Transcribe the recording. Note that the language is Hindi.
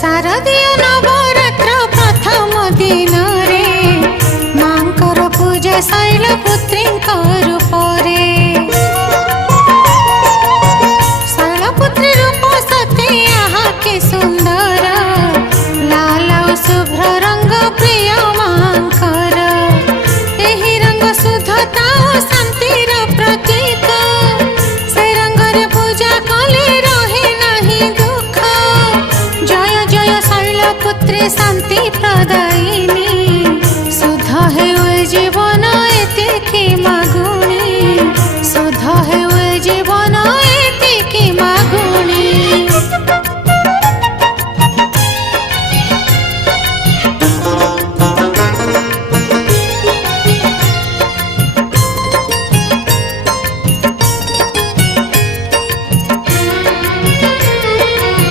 शारदीय नवरात्र प्रथम दिन रे मांकर पूजा शैलपुत्री रूपरे शैलपुत्री रूप सते आहा के सुंदर लाल और शुभ्र रंग प्रिय मांकर एही रंग शुद्धता और शांतिर प्रतीक से रंग रे पूजा कले रहे नहीं दुख जय जय शैलपुत्री शांति प्रदायिनी।